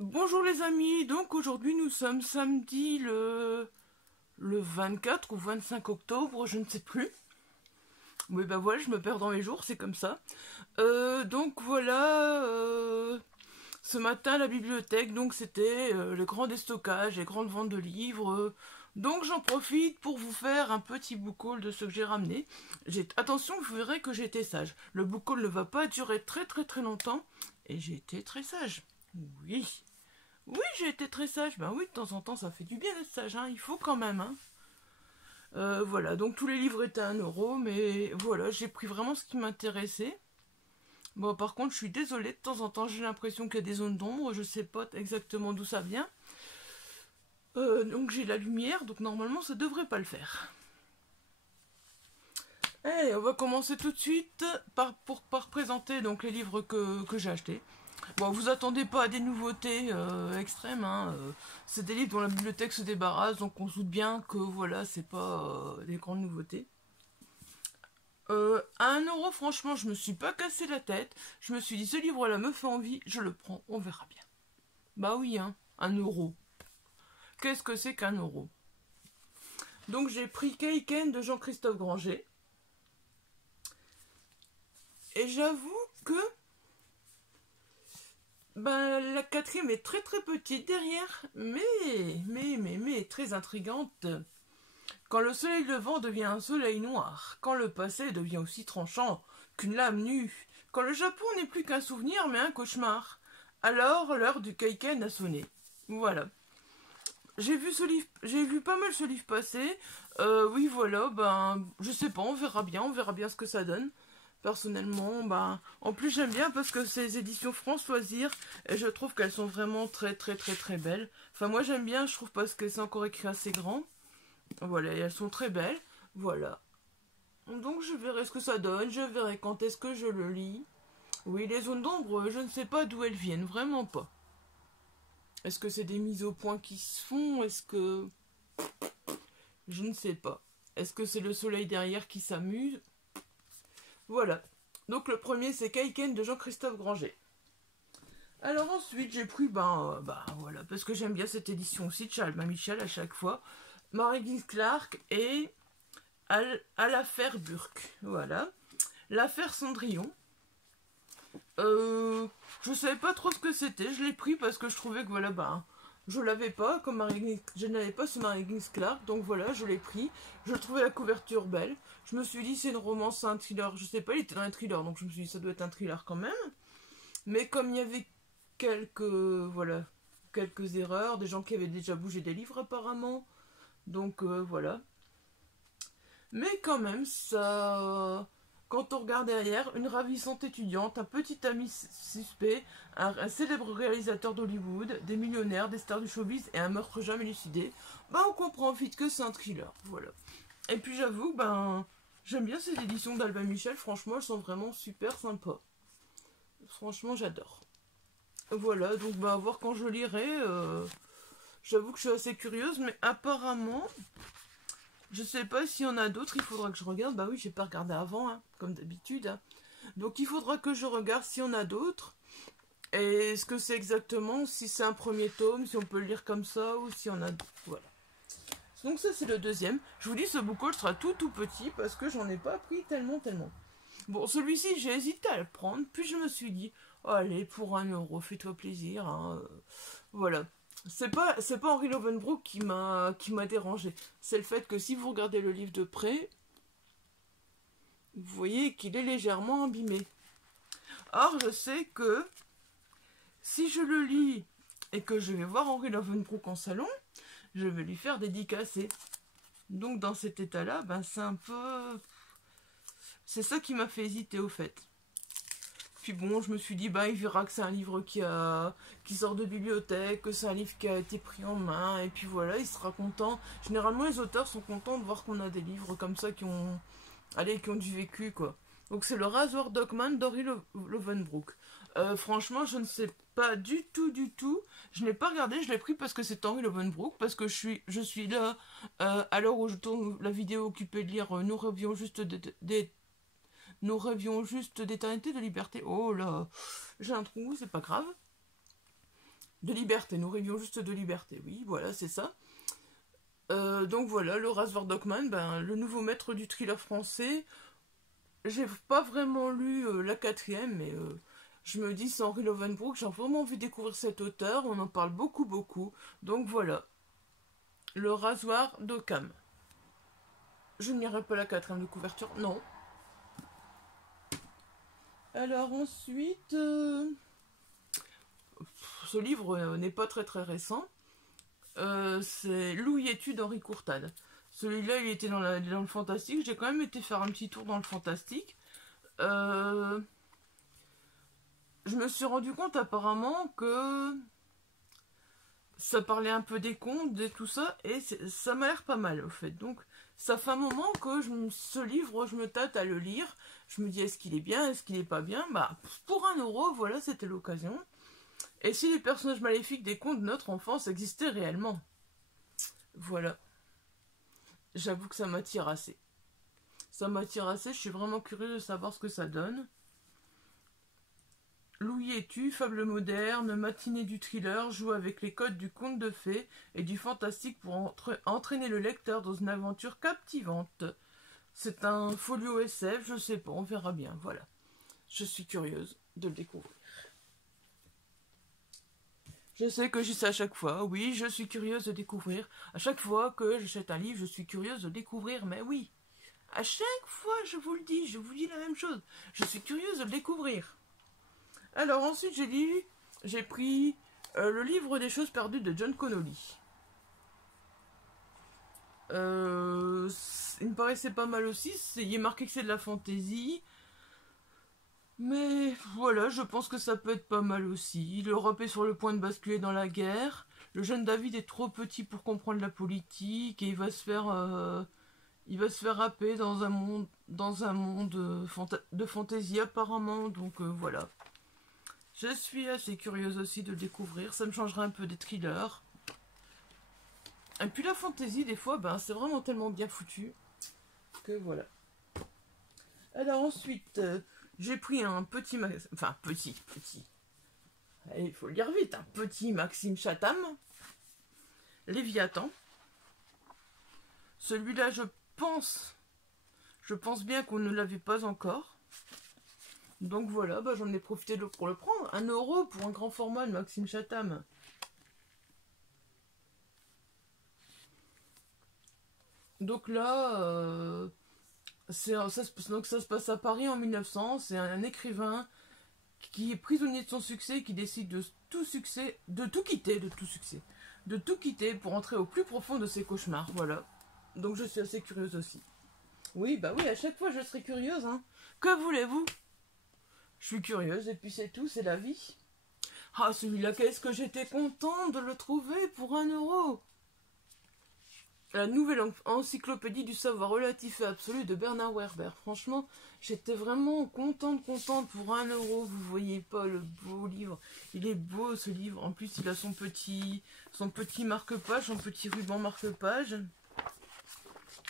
Bonjour les amis, donc aujourd'hui nous sommes samedi le 24 ou 25 octobre, je ne sais plus. Oui bah voilà, je me perds dans les jours, c'est comme ça. Donc voilà, ce matin à la bibliothèque, donc c'était le grand déstockage, les grandes ventes de livres. Donc j'en profite pour vous faire un petit book haul de ce que j'ai ramené. Attention, vous verrez que j'ai été sage. Le book haul ne va pas durer très longtemps, et j'ai été très sage. Oui. Oui, j'ai été très sage. Ben oui, de temps en temps, ça fait du bien d'être sage, hein. Il faut quand même, hein. Voilà, donc tous les livres étaient à 1 euro, mais voilà, j'ai pris vraiment ce qui m'intéressait. Bon, par contre, je suis désolée, de temps en temps, j'ai l'impression qu'il y a des zones d'ombre, je sais pas exactement d'où ça vient. Donc j'ai la lumière, donc normalement, ça devrait pas le faire. Et on va commencer tout de suite par présenter donc les livres que j'ai achetés. Bon, vous attendez pas à des nouveautés extrêmes, hein. C'est des livres dont la bibliothèque se débarrasse, donc on se doute bien que voilà, c'est pas des grandes nouveautés. À 1 euro, franchement, je me suis pas cassé la tête. Je me suis dit, ce livre-là me fait envie, je le prends, on verra bien. Bah oui, hein, 1 euro. Qu'est-ce que c'est qu'1 euro? Donc j'ai pris Kaiken de Jean-Christophe Granger. Et j'avoue que ben, la quatrième est très petite derrière, mais très intrigante. Quand le soleil levant devient un soleil noir, quand le passé devient aussi tranchant qu'une lame nue, quand le Japon n'est plus qu'un souvenir mais un cauchemar, alors l'heure du Kaiken a sonné. Voilà. J'ai vu pas mal ce livre passer. Oui, voilà, ben, je sais pas, on verra bien ce que ça donne. Personnellement, ben, en plus j'aime bien parce que ces éditions France Loisirs, et je trouve qu'elles sont vraiment très belles. Enfin, moi j'aime bien, je trouve parce que c'est encore écrit assez grand. Voilà, et elles sont très belles. Voilà. Donc je verrai ce que ça donne, je verrai quand est-ce que je le lis. Oui, les zones d'ombre, je ne sais pas d'où elles viennent, vraiment pas. Est-ce que c'est des mises au point qui se font? Est-ce que... Je ne sais pas. Est-ce que c'est le soleil derrière qui s'amuse? Voilà. Donc le premier, c'est Kaiken de Jean-Christophe Granger. Alors ensuite, j'ai pris, voilà, parce que j'aime bien cette édition aussi de Charles Michel à chaque fois. Marie Clark et à l'affaire Burke. Voilà. L'affaire Cendrillon. Je savais pas trop ce que c'était. Je l'ai pris parce que je trouvais que voilà, je l'avais pas, comme je n'avais pas ce Marie Clark, donc voilà, je l'ai pris. Je trouvais la couverture belle. Je me suis dit, c'est une romance, c'est un thriller. Je sais pas, il était dans un thriller, donc je me suis dit, ça doit être un thriller quand même. Mais comme il y avait voilà, quelques erreurs, des gens qui avaient déjà bougé des livres apparemment. Donc voilà. Mais quand même, ça... Quand on regarde derrière, une ravissante étudiante, un petit ami suspect, un célèbre réalisateur d'Hollywood, des millionnaires, des stars du showbiz et un meurtre jamais élucidé, on comprend vite que c'est un thriller, voilà. Et puis j'avoue, j'aime bien ces éditions d'Albin Michel, franchement, elles sont vraiment super sympas. Franchement, j'adore. Voilà, donc à voir quand je lirai. J'avoue que je suis assez curieuse, mais apparemment... Je sais pas s'il y en a d'autres, il faudra que je regarde. Bah oui, j'ai pas regardé avant, hein, comme d'habitude. Hein. Donc il faudra que je regarde s'il y en a d'autres. Et ce que c'est exactement, si c'est un premier tome, si on peut le lire comme ça, ou s'il y en a d'autres. Voilà. Donc ça c'est le deuxième. Je vous dis, ce book haul sera tout petit parce que j'en ai pas pris tellement. Bon, celui-ci, j'ai hésité à le prendre, puis je me suis dit, oh, allez, pour 1 euro, fais-toi plaisir. Hein. Voilà. C'est pas Henri Lovenbroek qui m'a dérangé. C'est le fait que si vous regardez le livre de près, vous voyez qu'il est légèrement abîmé. Or, je sais que si je le lis et que je vais voir Henri Lovenbroek en salon, je vais lui faire dédicacer. Donc dans cet état-là, c'est un peu... C'est ça qui m'a fait hésiter au fait. Puis bon, je me suis dit, il verra que c'est un livre qui sort de bibliothèque, que c'est un livre qui a été pris en main, et puis voilà, il sera content. Généralement, les auteurs sont contents de voir qu'on a des livres comme ça qui ont du vécu, quoi. Donc c'est le Rasoir Dogman d'Henri Lovenbroek. Franchement, je ne sais pas du tout. Je n'ai pas regardé, je l'ai pris parce que c'est Henri Lovenbroek, parce que je suis là, à l'heure où je tourne la vidéo occupée de lire Nous rêvions juste d'éternité, de liberté. Oh là, j'ai un trou, c'est pas grave. De liberté, nous rêvions juste de liberté, oui, voilà, c'est ça. Donc voilà, le Razor Dogman, ben, le nouveau maître du thriller français. J'ai pas vraiment lu la quatrième, mais je me dis, c'est Henri Lovenbroek, j'ai vraiment envie de découvrir cet auteur, on en parle beaucoup, beaucoup. Donc voilà, le Rasoir d'Occam. Je n'irai pas la quatrième de couverture, non. Alors ensuite, ce livre n'est pas très très récent. C'est Louis Etude d'Henri Courtade. Celui-là, il était dans le fantastique. J'ai quand même été faire un petit tour dans le fantastique. Je me suis rendu compte apparemment que ça parlait un peu des contes et tout ça, et ça m'a l'air pas mal au fait. Donc ça fait un moment que ce livre, je me tâte à le lire. Je me dis, est-ce qu'il est bien, est-ce qu'il est pas bien? Bah, pour 1 €, voilà, c'était l'occasion. Et si les personnages maléfiques des contes de notre enfance existaient réellement? Voilà. J'avoue que ça m'attire assez. Ça m'attire assez, je suis vraiment curieuse de savoir ce que ça donne. Louis Etu, fable moderne, matinée du thriller, joue avec les codes du conte de fées et du fantastique pour entraîner le lecteur dans une aventure captivante. C'est un folio SF, je sais pas, on verra bien, voilà. Je suis curieuse de le découvrir. Je sais que j'y sais à chaque fois, oui, je suis curieuse de découvrir. À chaque fois que j'achète un livre, je suis curieuse de découvrir, mais oui. À chaque fois, je vous le dis, je vous dis la même chose. Je suis curieuse de le découvrir. Alors ensuite, j'ai pris le livre des choses perdues de John Connolly. Il me paraissait pas mal aussi. Il est marqué que c'est de la fantaisie. Mais voilà, je pense que ça peut être pas mal aussi. L'Europe est sur le point de basculer dans la guerre. Le jeune David est trop petit pour comprendre la politique et il va se faire happer dans un monde de fantaisie apparemment. Donc voilà. Je suis assez curieuse aussi de le découvrir. Ça me changerait un peu des thrillers. Et puis la fantaisie, des fois, ben, c'est vraiment tellement bien foutu que voilà. Alors ensuite, j'ai pris un petit... Enfin, petit. Allez, il faut le dire vite. Un petit Maxime Chatham. Léviathan. Celui-là, je pense bien qu'on ne l'avait pas encore. Donc voilà, bah, j'en ai profité pour le prendre. 1 € pour un grand format de Maxime Chatham. Donc là, ça se passe à Paris en 1900. C'est un écrivain qui est prisonnier de son succès, qui décide de tout quitter pour entrer au plus profond de ses cauchemars. Voilà. Donc je suis assez curieuse aussi. Oui, bah oui, à chaque fois je serai curieuse. Hein. Que voulez-vous? Je suis curieuse et puis c'est tout, c'est la vie. Ah, celui-là, qu'est-ce que j'étais contente de le trouver pour 1 €. La nouvelle encyclopédie du savoir relatif et absolu de Bernard Werber. Franchement, j'étais vraiment contente pour 1 €. Vous voyez pas le beau livre. Il est beau ce livre. En plus, il a son petit marque-page, son petit ruban marque-page.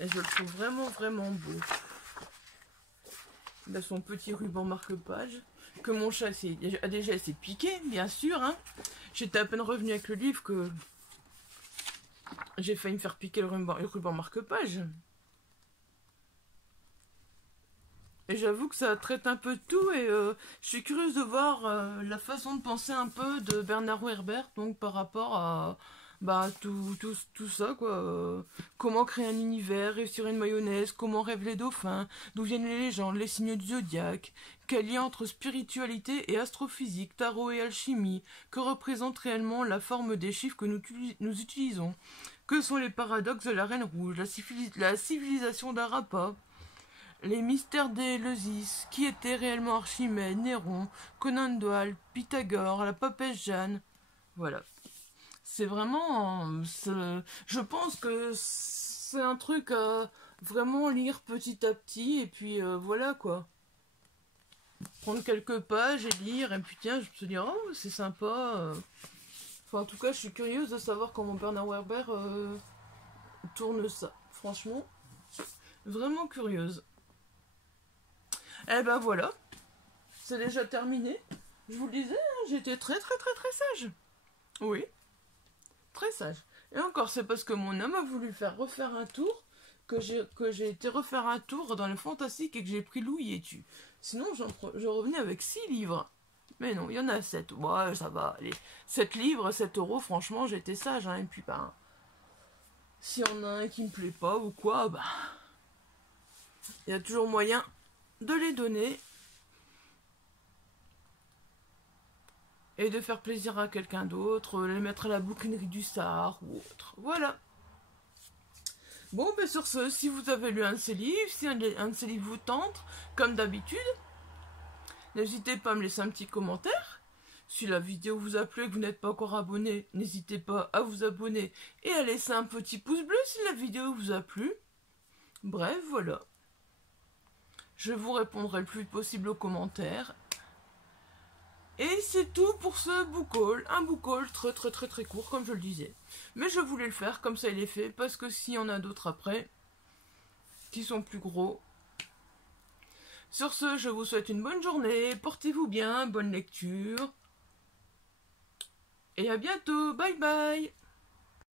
Et je le trouve vraiment beau. Il a son petit ruban marque-page. Que mon chat a déjà essayé de piquer, bien sûr. Hein. J'étais à peine revenue avec le livre que j'ai failli me faire piquer le ruban marque-page. Et j'avoue que ça traite un peu de tout et je suis curieuse de voir la façon de penser un peu de Bernard Werber, donc par rapport à tout ça, quoi. Comment créer un univers, réussir une mayonnaise, comment rêvent les dauphins, d'où viennent les légendes, les signes du zodiaque, quel lien entre spiritualité et astrophysique, tarot et alchimie, que représente réellement la forme des chiffres que nous utilisons, que sont les paradoxes de la Reine Rouge, la civilisation d'Arapa, les mystères d'Éleusis, qui était réellement Archimède, Néron, Conan Doyle, Pythagore, la papesse Jeanne. Voilà. C'est vraiment... je pense que c'est un truc à vraiment lire petit à petit, et puis voilà quoi. Prendre quelques pages et lire, et puis tiens, je me suis dit, oh, c'est sympa. Enfin, en tout cas, je suis curieuse de savoir comment Bernard Werber tourne ça. Franchement, vraiment curieuse. Eh ben voilà, c'est déjà terminé. Je vous le disais, hein, j'étais très sage. Oui, très sage. Et encore, c'est parce que mon homme a voulu faire refaire un tour que j'ai été refaire un tour dans le fantastique et que j'ai pris Louis et tu. Sinon, je revenais avec 6 livres. Mais non, il y en a 7. Ouais, ça va. Allez, 7 livres, 7 euros, franchement, j'étais sage. Hein, et puis, bah, si y en a un qui me plaît pas ou quoi, bah, il y a toujours moyen de les donner. Et de faire plaisir à quelqu'un d'autre, les mettre à la bouquinerie du Star ou autre. Voilà. Bon, ben sur ce, si vous avez lu un de ces livres, si un de ces livres vous tente, comme d'habitude, n'hésitez pas à me laisser un petit commentaire. Si la vidéo vous a plu et que vous n'êtes pas encore abonné, n'hésitez pas à vous abonner et à laisser un petit pouce bleu si la vidéo vous a plu. Bref, voilà. Je vous répondrai le plus vite possible aux commentaires. Et c'est tout pour ce book haul. Un book haul très court, comme je le disais. Mais je voulais le faire, comme ça il est fait, parce que s'il y en a d'autres après, qui sont plus gros. Sur ce, je vous souhaite une bonne journée, portez-vous bien, bonne lecture. Et à bientôt, bye bye.